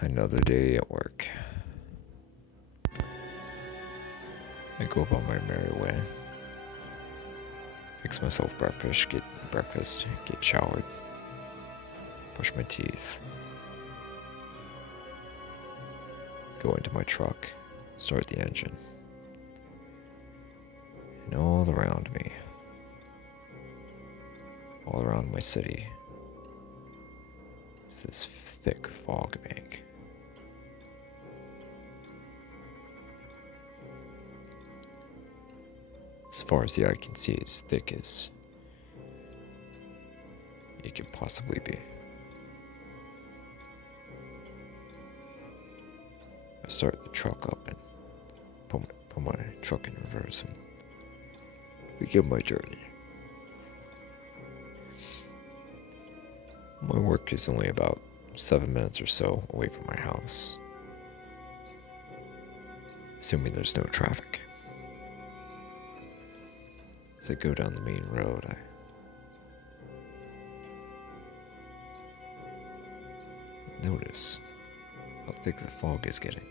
Another day at work. I go about my merry way. Fix myself breakfast, get showered, brush my teeth, go into my truck, start the engine. And all around me, all around my city, is this thick fog bank. As far as the eye can see, as thick as it could possibly be. I start the truck up and put my truck in reverse and begin my journey. My work is only about 7 minutes or so away from my house, assuming there's no traffic. As I go down the main road, I notice how thick the fog is getting.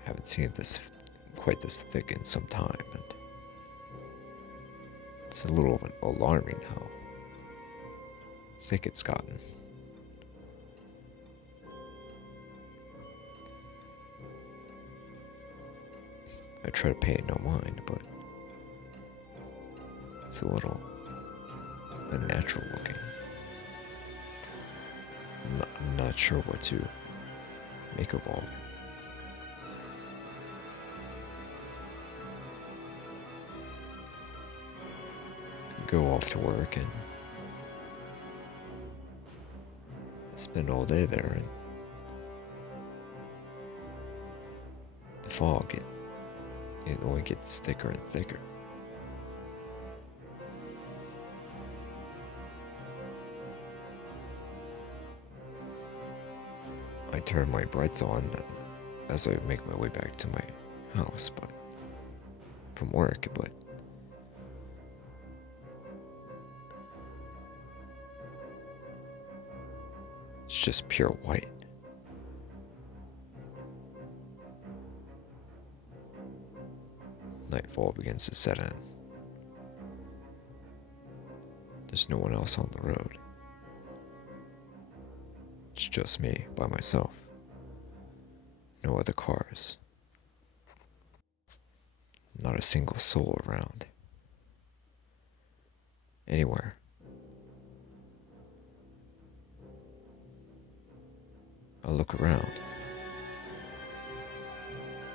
I haven't seen it quite this thick in some time, and it's a little alarming how thick it's gotten. I try to pay it no mind, but it's a little unnatural looking. I'm not sure what to make of all of it. Go off to work and spend all day there, and the fog, it only gets thicker and thicker. I turn my brights on as I make my way back to my house, but from work, but it's just pure white. Nightfall begins to set in. There's no one else on the road. It's just me, by myself. No other cars. Not a single soul around. Anywhere. I look around.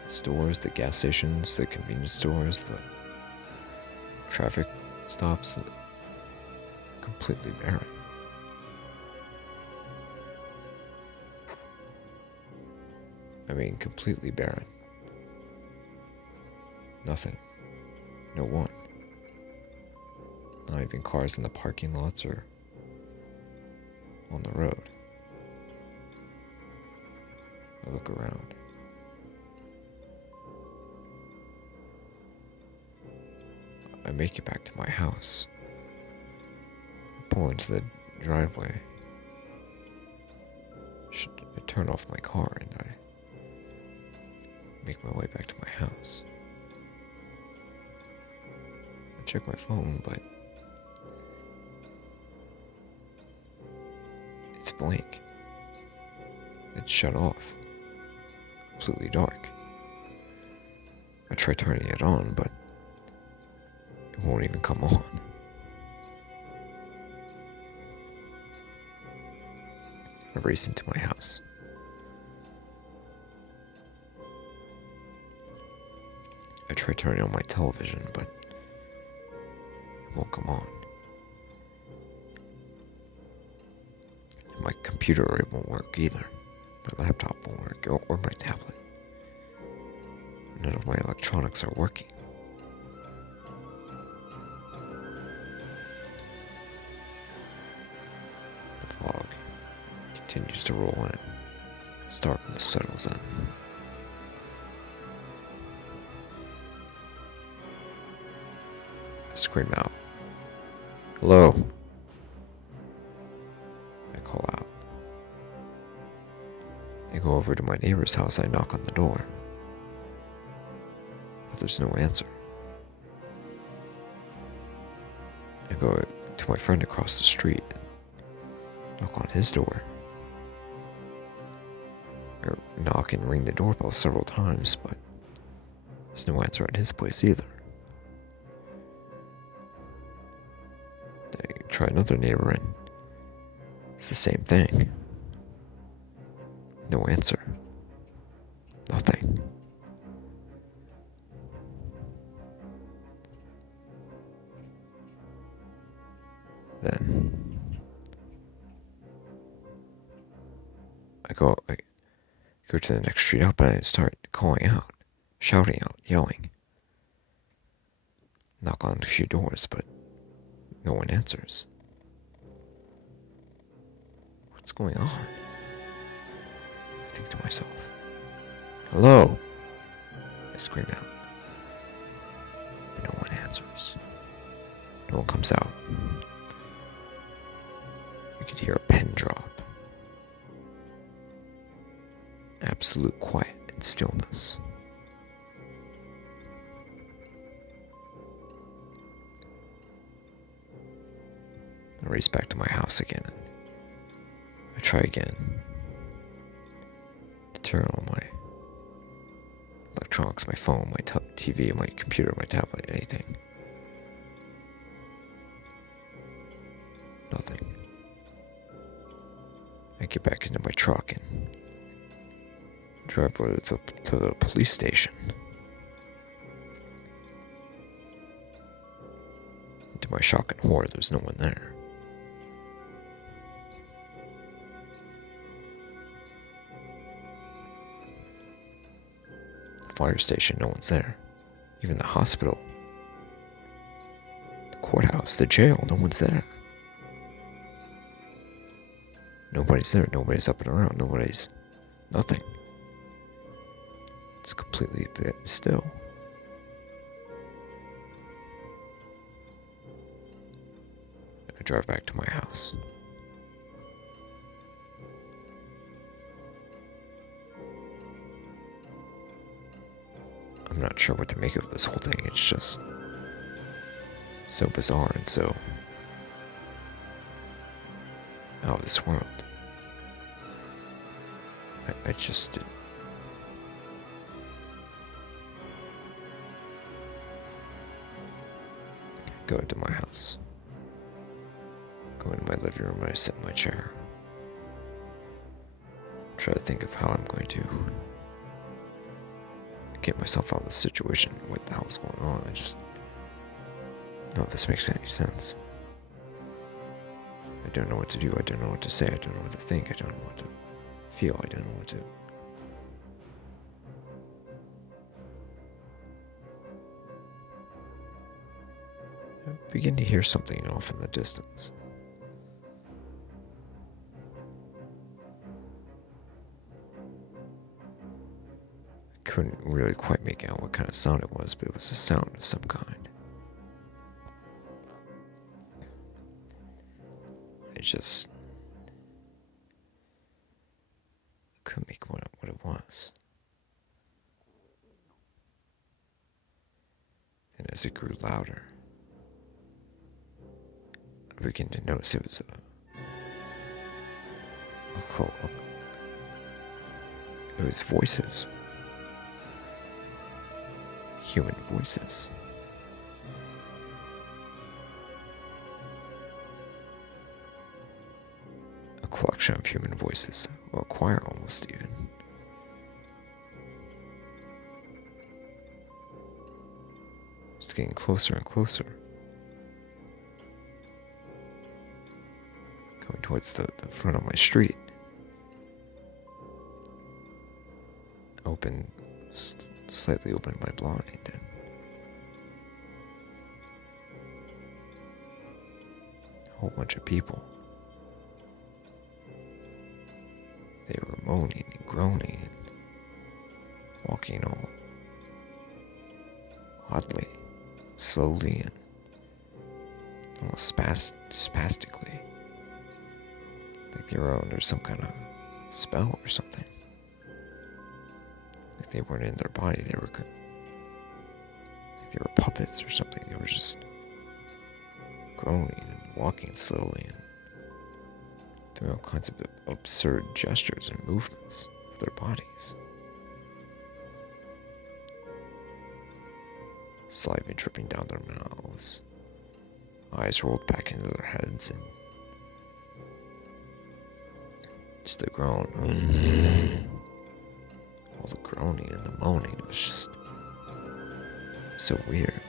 The stores, the gas stations, the convenience stores, the traffic stops, completely barren. I mean, completely barren. Nothing. No one. Not even cars in the parking lots or on the road. I look around. I make it back to my house. I pull into the driveway. I turn off my car and I make my way back to my house. I check my phone, but it's blank. It's shut off. Completely dark. I try turning it on, but it won't even come on. I race into my house. I try turning on my television, but it won't come on. And my computer, it won't work either. My laptop won't work, or my tablet. None of my electronics are working. The fog continues to roll in. Darkness settles in. I scream out, "Hello!" I call out. I go over to my neighbor's house. I knock on the door, but there's no answer. I go to my friend across the street and knock on his door. Or knock and ring the doorbell several times, but there's no answer at his place either. I try another neighbor and it's the same thing. No answer. Nothing. Then I go to the next street up and I start calling out, shouting out, yelling. Knock on a few doors, but no one answers. What's going on? I think to myself. Hello? I scream out. But no one answers. No one comes out. I could hear a pin drop. Absolute quiet and stillness. I race back to my house again. I try again to turn on my electronics, my phone, my TV, my computer, my tablet, anything. Nothing. I get back into my truck and drive over to the police station. To my shock and horror, there's no one there. The fire station, no one's there. Even the hospital, the courthouse, the jail, no one's there. Nobody's there. Nobody's up and around. Nothing. It's completely still. I drive back to my house. I'm not sure what to make of this whole thing. It's just so bizarre and so out of this world. I just did. Go into my house. Go into my living room and I sit in my chair. Try to think of how I'm going to get myself out of this situation. What the hell's going on? I just don't know if this makes any sense. I don't know what to do. I don't know what to say. I don't know what to think. I don't know what to feel. I don't know what to... I begin to hear something off in the distance. I couldn't really quite make out what kind of sound it was, but it was a sound of some kind. I just couldn't make what it was. And as it grew louder, I began to notice it was it was voices. Human voices. A collection of human voices. Well, a choir almost even. It's getting closer and closer. Going towards the front of my street. Slightly opened my blind and a whole bunch of people. They were moaning and groaning and walking all oddly, slowly and almost spastically. Like they were under some kind of spell or something. Like they weren't in their body, they were like they were puppets or something. They were just groaning and walking slowly and doing all kinds of absurd gestures and movements of their bodies. Saliva dripping down their mouths, eyes rolled back into their heads, and just the groan. All the groaning and the moaning, it was just so weird.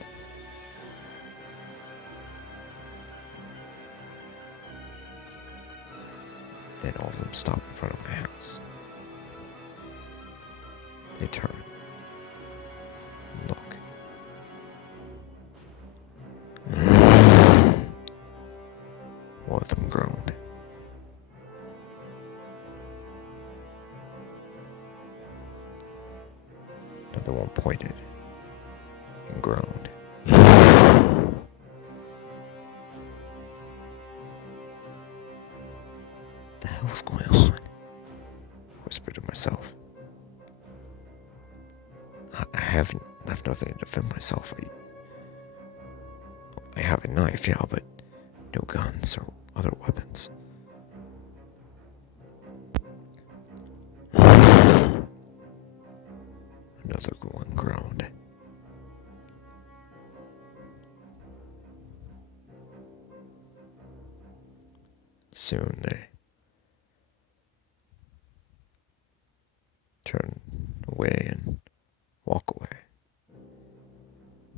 Then all of them stop in front of my house. They turn and look. One of them groaned. Another one pointed and groaned. What the hell's going on? I whispered to myself. I have nothing to defend myself. I have a knife, yeah, but no guns or other weapons. Another one groaned. Soon they turn away and walk away.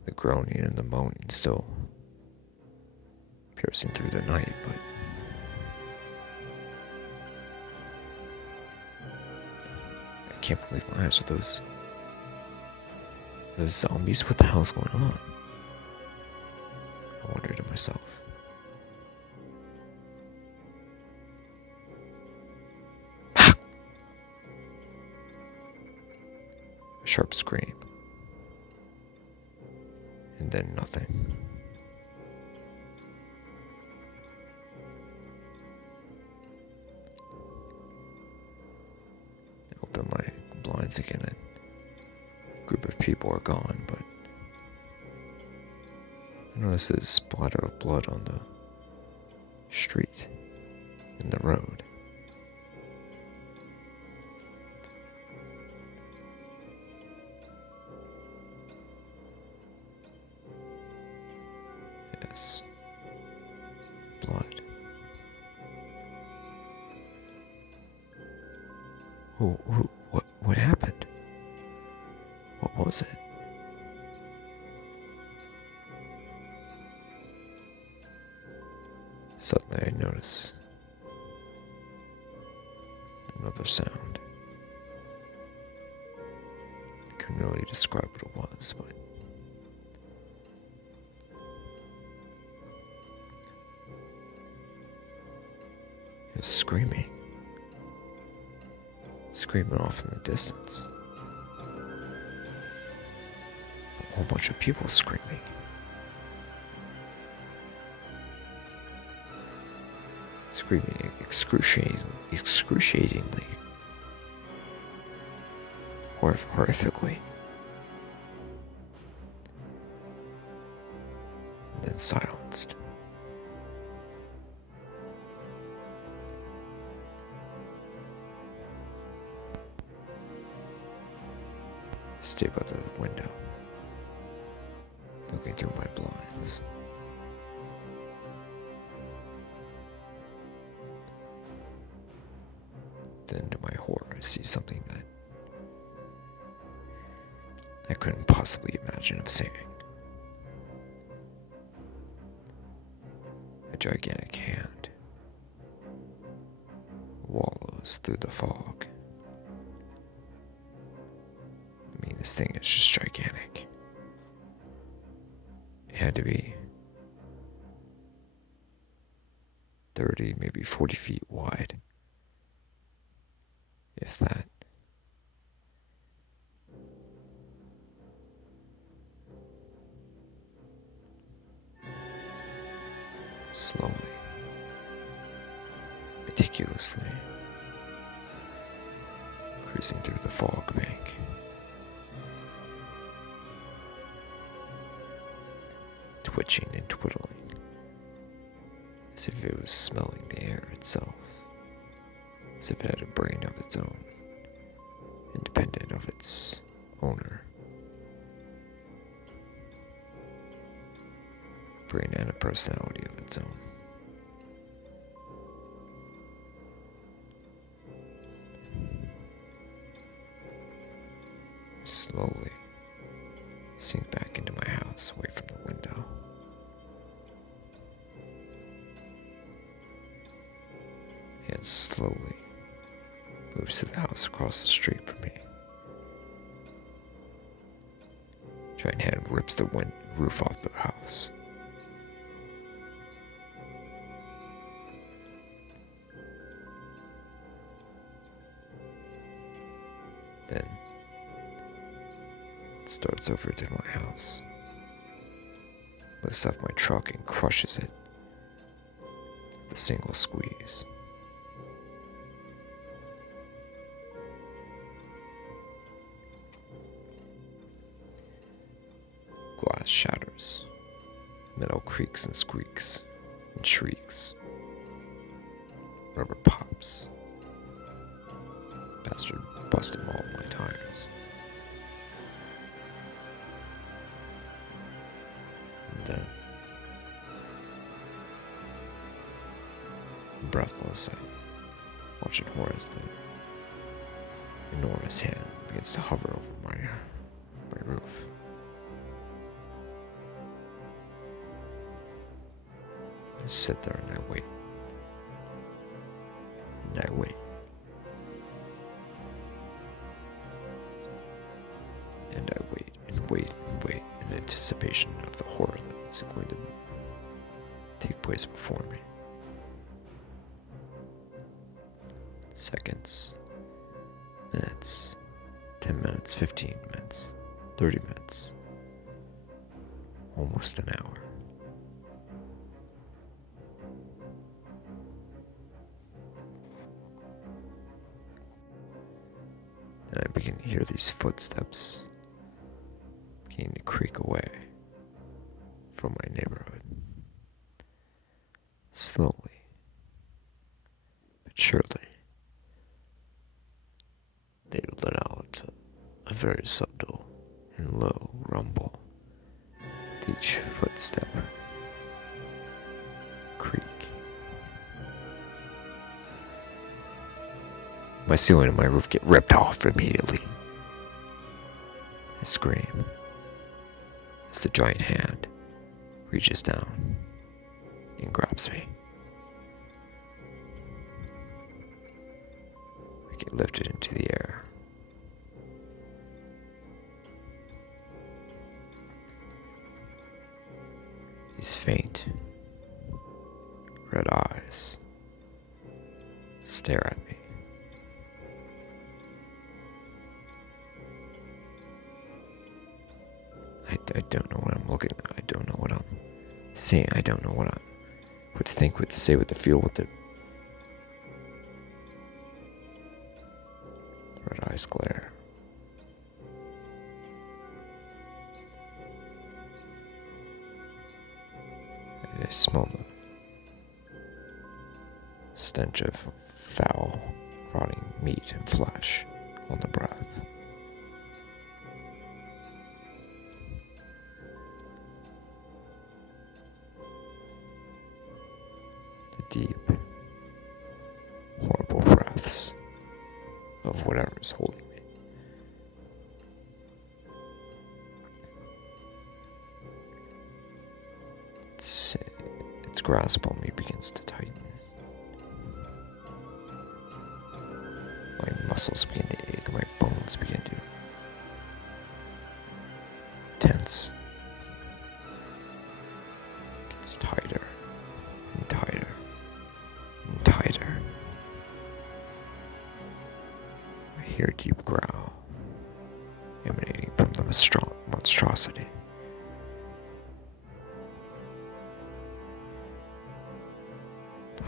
The groaning and the moaning still piercing through the night, but I can't believe my eyes. Are those zombies? What the hell's going on? I wondered to myself. A sharp scream. And then nothing. I open my blinds again and a group of people are gone, but I notice a splatter of blood on the street in the road. Yes. Blood. What happened? What was it? Suddenly I notice another sound. I couldn't really describe what it was, but it was screaming. Screaming off in the distance. A whole bunch of people screaming. Screaming excruciatingly. Horrifically. And then silenced. I stay by the window, looking through my blinds. Then, to my horror, I see something that I couldn't possibly imagine of seeing. A gigantic hand wallows through the fog. I mean, this thing is just gigantic. It had to be 30, maybe 40 feet wide. If that. Slowly, meticulously, cruising through the fog bank, twitching and twiddling, as if it was smelling the air itself, as if it had a brain of its own, independent of its owner. Brain and a personality of its own. Slowly sink back into my house, away from the window. And slowly moves to the house across the street from me. Giant hand rips the roof off the house. Then starts over to my house, lifts up my truck and crushes it with a single squeeze. Glass shatters, metal creaks and squeaks and shrieks. Rubber pops. Bastard busted all my tires. And then, breathless, I watch it horror as the enormous hand begins to hover over my roof. I sit there and I wait. And I wait. And I wait and wait and wait in anticipation of the horror that's going to take place before me. Seconds, minutes, 10 minutes, 15 minutes, 30 minutes, almost an hour. And I begin to hear these footsteps beginning to creak away from my neighborhood. Slowly, but surely, they let out a very subtle and low rumble with each footstep creak. My ceiling and my roof get ripped off immediately. I scream as the giant hand reaches down and grabs me. I get lifted into the air. These faint, red eyes stare at me. I don't know what I'm looking at. I don't know what I'm seeing. I don't know what to think, what to say, what to feel, what to... Red eyes glare. I smell the stench of foul, rotting meat and flesh on the breath. The deep, horrible breaths of whatever's holding me. Its grasp on me begins to tighten. My muscles begin to ache, my bones begin to tense. It gets tighter and tighter and tighter. I hear a deep growl emanating from the monstrosity.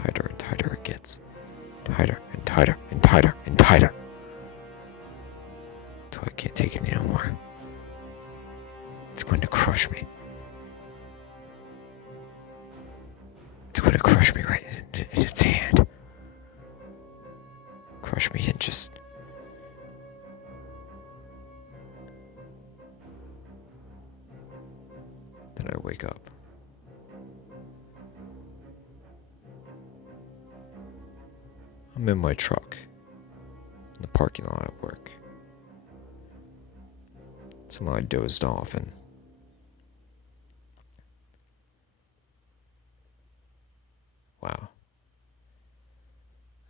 Tighter and tighter it gets. Tighter and tighter and tighter and tighter. Until I can't take it anymore. It's going to crush me. crush me right in its hand. Crush me and just... Then I wake up. I'm in my truck, in the parking lot at work. Somehow I dozed off and... Wow. I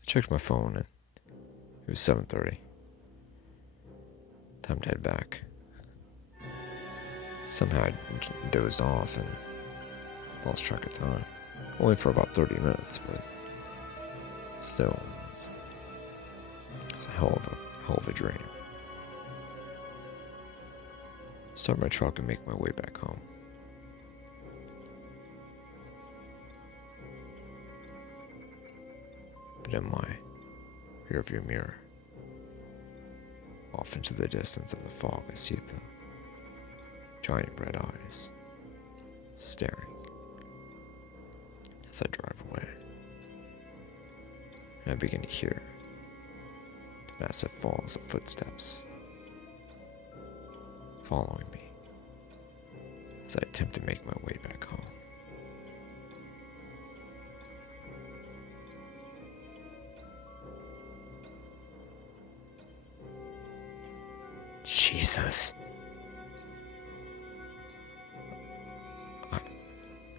checked my phone and it was 7:30. Time to head back. Somehow I dozed off and lost track of time. Only for about 30 minutes, but still, it's a hell of a dream. Start my truck and make my way back home. But in my rearview mirror, off into the distance of the fog, I see the giant red eyes staring as I drive away. And I begin to hear the massive falls of footsteps following me as I attempt to make my way back home. Jesus.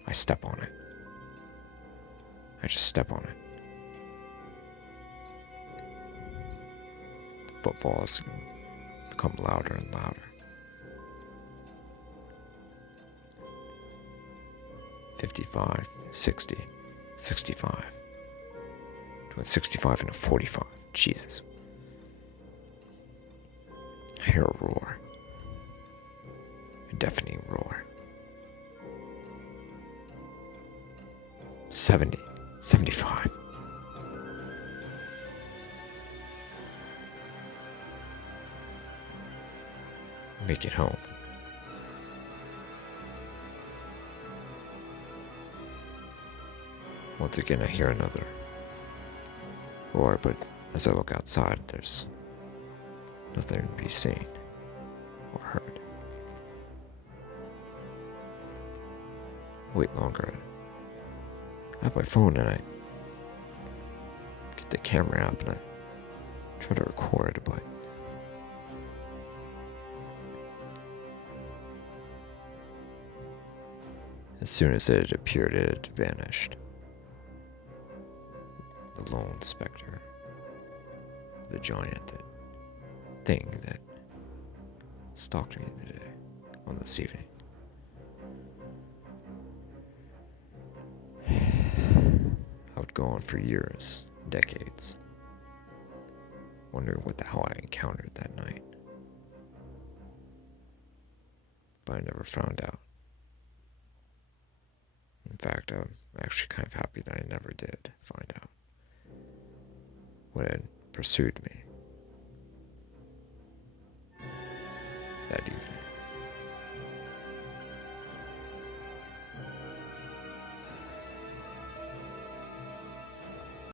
I step on it. I just step on it. The footfalls become louder and louder. 55, 60, 65. To a 65 and a 45. Jesus. I hear a roar. A deafening roar. 70, 75. Make it home. Once again, I hear another roar, but as I look outside, there's nothing to be seen or heard. I wait longer. I have my phone and I get the camera app and I try to record, but as soon as it appeared, it had vanished. The lone specter, the giant thing that stalked me today, on this evening. I would go on for years, decades, wondering what the hell I encountered that night. But I never found out. In fact, I'm actually kind of happy that I never did find out what had pursued me